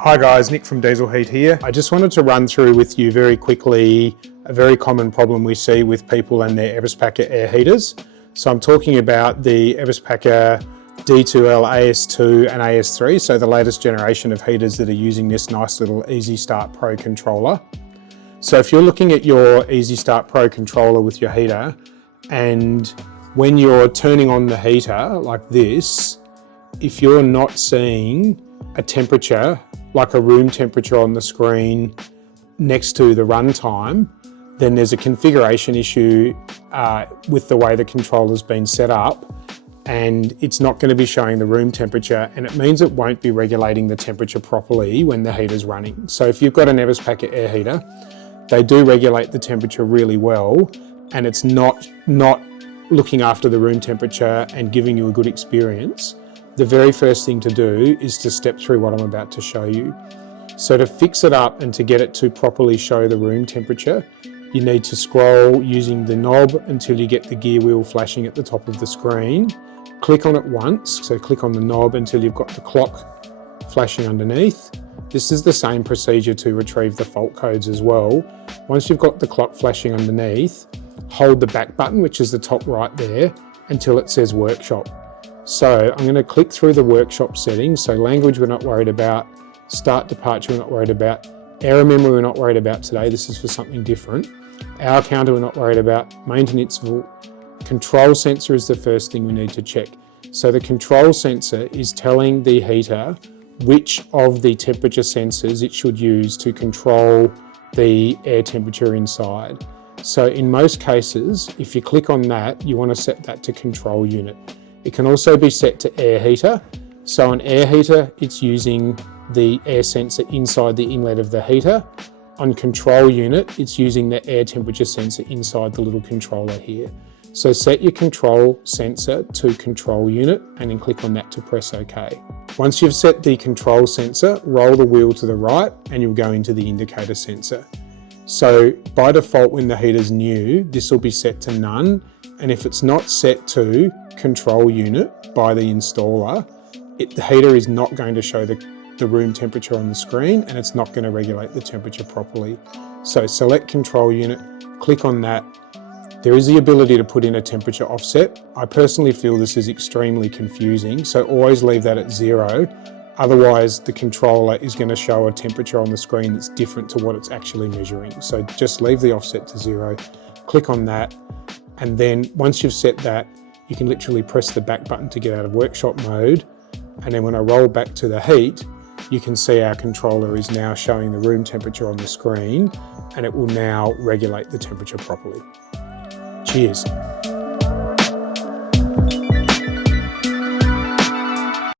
Hi guys, Nick from Dieselheat here. I just wanted to run through with you very quickly a very common problem we see with people and their Eberspacher air heaters. So I'm talking about the Eberspacher D2L AS2 and AS3, so the latest generation of heaters that are using this nice little Easy Start Pro controller. So if you're looking at your Easy Start Pro controller with your heater, and when you're turning on the heater like this, if you're not seeing a temperature, like a room temperature on the screen next to the runtime, then there's a configuration issue with the way the controller's been set up, and it's not going to be showing the room temperature, and it means it won't be regulating the temperature properly when the heater's running. So if you've got an Eberspacher air heater, they do regulate the temperature really well, and it's not looking after the room temperature and giving you a good experience. The very first thing to do is to step through what I'm about to show you. So to fix it up and to get it to properly show the room temperature, you need to scroll using the knob until you get the gear wheel flashing at the top of the screen. Click on it once, so click on the knob until you've got the clock flashing underneath. This is the same procedure to retrieve the fault codes as well. Once you've got the clock flashing underneath, hold the back button, which is the top right there, until it says workshop. So I'm going to click through the workshop settings. So language we're not worried about, start departure we're not worried about, error memory we're not worried about today, this is for something different. Hour counter we're not worried about, maintenance control sensor is the first thing we need to check. So the control sensor is telling the heater which of the temperature sensors it should use to control the air temperature inside. So in most cases, if you click on that, you want to set that to control unit. It can also be set to air heater. So on air heater, it's using the air sensor inside the inlet of the heater. On control unit, it's using the air temperature sensor inside the little controller here. So set your control sensor to control unit and then click on that to press OK. Once you've set the control sensor, roll the wheel to the right and you'll go into the indicator sensor. So by default, when the heater's new, this will be set to none. And if it's not set to control unit by the installer, the heater is not going to show the room temperature on the screen, and it's not going to regulate the temperature properly. So select control unit, click on that. There is the ability to put in a temperature offset. I personally feel this is extremely confusing, so always leave that at 0. Otherwise, the controller is going to show a temperature on the screen that's different to what it's actually measuring. So just leave the offset to 0, click on that, and then once you've set that, you can literally press the back button to get out of workshop mode. And then when I roll back to the heat, you can see our controller is now showing the room temperature on the screen, and it will now regulate the temperature properly. Cheers.